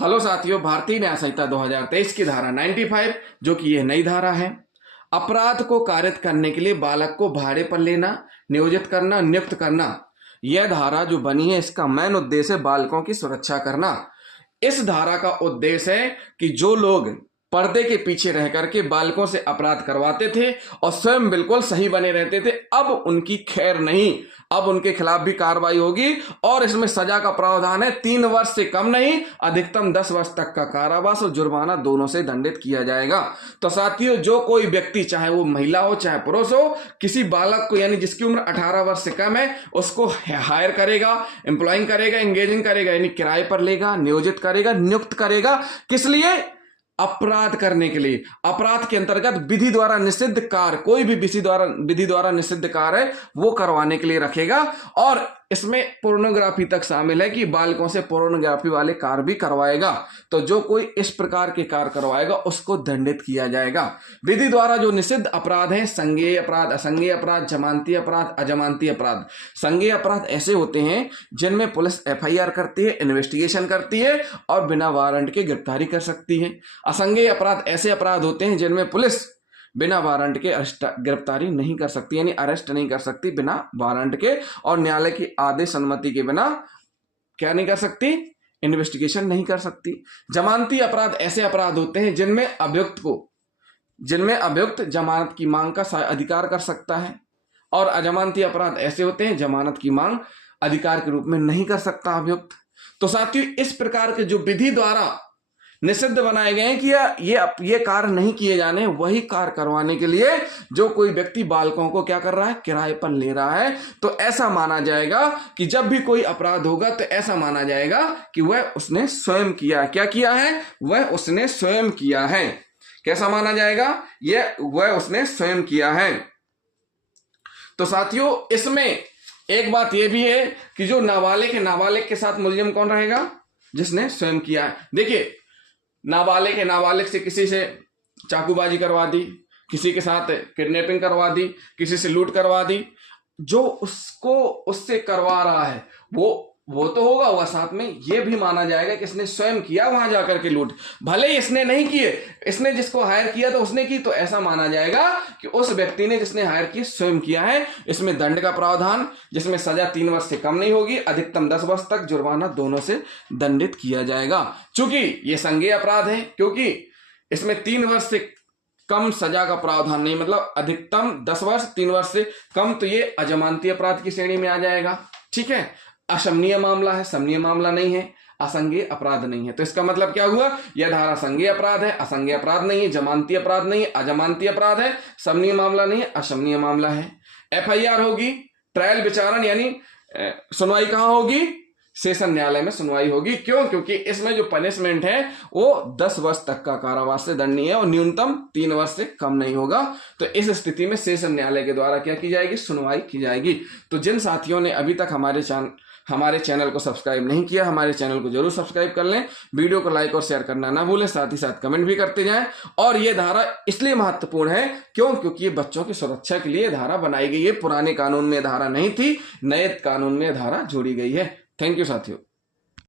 Hello साथियों, भारतीय न्याय संहिता 2023 की धारा 95 जो कि यह नई धारा है, अपराध को कारित करने के लिए बालक को भाड़े पर लेना, नियोजित करना, नियुक्त करना। यह धारा जो बनी है इसका मेन उद्देश्य है बालकों की सुरक्षा करना। इस धारा का उद्देश्य है कि जो लोग पर्दे के पीछे रह करके बालकों से अपराध करवाते थे और स्वयं बिल्कुल सही बने रहते थे, अब उनकी खैर नहीं, अब उनके खिलाफ भी कार्रवाई होगी और इसमें सजा का प्रावधान है 3 वर्ष से कम नहीं, अधिकतम 10 वर्ष तक का कारावास और जुर्माना दोनों से दंडित किया जाएगा। तो साथियों, जो कोई व्यक्ति चाहे वो महिला हो चाहे पुरुष हो, किसी बालक को यानी जिसकी उम्र 18 वर्ष से कम है उसको हायर करेगा, एम्प्लॉइंग करेगा, एंगेजिंग करेगा यानी किराए पर लेगा, नियोजित करेगा, नियुक्त करेगा, किस लिए? अपराध करने के लिए। अपराध के अंतर्गत विधि द्वारा निषिद्ध कार्य, कोई भी विधि द्वारा निषिद्ध कार्य है वो करवाने के लिए रखेगा। और इसमें पोर्नोग्राफी तक शामिल है कि बालकों से पोर्नोग्राफी वाले कार्य भी करवाएगा। तो जो कोई इस प्रकार के कार्य करवाएगा उसको दंडित किया जाएगा। विधि द्वारा जो निषिद्ध अपराध हैं, संज्ञेय अपराध, असंज्ञेय अपराध, जमानती अपराध, अजमानती अपराध। संज्ञेय अपराध ऐसे होते हैं जिनमें पुलिस FIR करती है, इन्वेस्टिगेशन करती है और बिना वारंट के गिरफ्तारी कर सकती है। असंज्ञेय अपराध ऐसे अपराध होते हैं जिनमें पुलिस बिना वारंट के गिरफ्तारी नहीं कर सकती, यानी अरेस्ट नहीं कर सकती बिना वारंट के, और न्यायालय की आदेश अनुमति के बिना क्या नहीं कर सकती? इन्वेस्टिगेशन नहीं कर सकती। जमानती अपराध ऐसे अपराध होते हैं जिनमें अभियुक्त जमानत की मांग का अधिकार कर सकता है, और अजमानती अपराध ऐसे होते हैं जमानत की मांग अधिकार के रूप में नहीं कर सकता अभियुक्त। तो साथियों, इस प्रकार के जो विधि द्वारा निषिद्ध बनाए गए हैं कि ये कार्य नहीं किए जाने, वही कार्य करवाने के लिए जो कोई व्यक्ति बालकों को क्या कर रहा है? किराए पर ले रहा है। तो ऐसा माना जाएगा कि जब भी कोई अपराध होगा तो ऐसा माना जाएगा कि वह उसने स्वयं किया। क्या किया है? वह उसने स्वयं किया है। कैसा माना जाएगा? वह उसने स्वयं किया है। तो साथियों, इसमें एक बात यह भी है कि जो नाबालिग है, नाबालिग के साथ मुलजिम कौन रहेगा? जिसने स्वयं किया है। देखिए, नाबालिग से किसी से चाकूबाजी करवा दी, किसी के साथ किडनैपिंग करवा दी, किसी से लूट करवा दी, जो उससे करवा रहा है वो तो होगा, वह साथ में ये भी माना जाएगा कि इसने स्वयं किया वहां जाकर के लूट। भले ही इसने नहीं किए, इसने जिसको हायर किया तो उसने की, तो ऐसा माना जाएगा कि उस व्यक्ति ने जिसने हायर किया स्वयं किया है। इसमें दंड का प्रावधान, जिसमें सजा 3 वर्ष से कम नहीं होगी, अधिकतम 10 वर्ष तक जुर्माना दोनों से दंडित किया जाएगा। चूंकि ये संज्ञेय अपराध है, क्योंकि इसमें 3 वर्ष से कम सजा का प्रावधान नहीं, मतलब अधिकतम 10 वर्ष, 3 वर्ष से कम, तो ये अजमानती अपराध की श्रेणी में आ जाएगा। ठीक है, अशमनीय मामला है, समनीय मामला नहीं है, असंज्ञेय अपराध नहीं है। तो इसका मतलब क्या हुआ? यह धारा संज्ञेय अपराध है, असंज्ञेय अपराध नहीं है, जमानती अपराध नहीं है, अजमानती अपराध है, समनीय मामला नहीं है, अशमनीय मामला है। FIR होगी, ट्रायल विचारण यानी सुनवाई कहां होगी? सेशन न्यायालय में सुनवाई होगी। क्यों? क्योंकि इसमें जो पनिशमेंट है वो 10 वर्ष तक का कारावास से दंडनीय है और न्यूनतम 3 वर्ष से कम नहीं होगा। तो इस स्थिति में सेशन न्यायालय के द्वारा क्या की जाएगी? सुनवाई की जाएगी। तो जिन साथियों ने अभी तक हमारे चैनल को सब्सक्राइब नहीं किया, हमारे चैनल को जरूर सब्सक्राइब कर लें, वीडियो को लाइक और शेयर करना ना भूलें, साथ ही साथ कमेंट भी करते जाएं। और ये धारा इसलिए महत्वपूर्ण है क्योंकि ये बच्चों की सुरक्षा के लिए धारा बनाई गई है। पुराने कानून में धारा नहीं थी, नए कानून में धारा जोड़ी गई है। थैंक यू साथियों।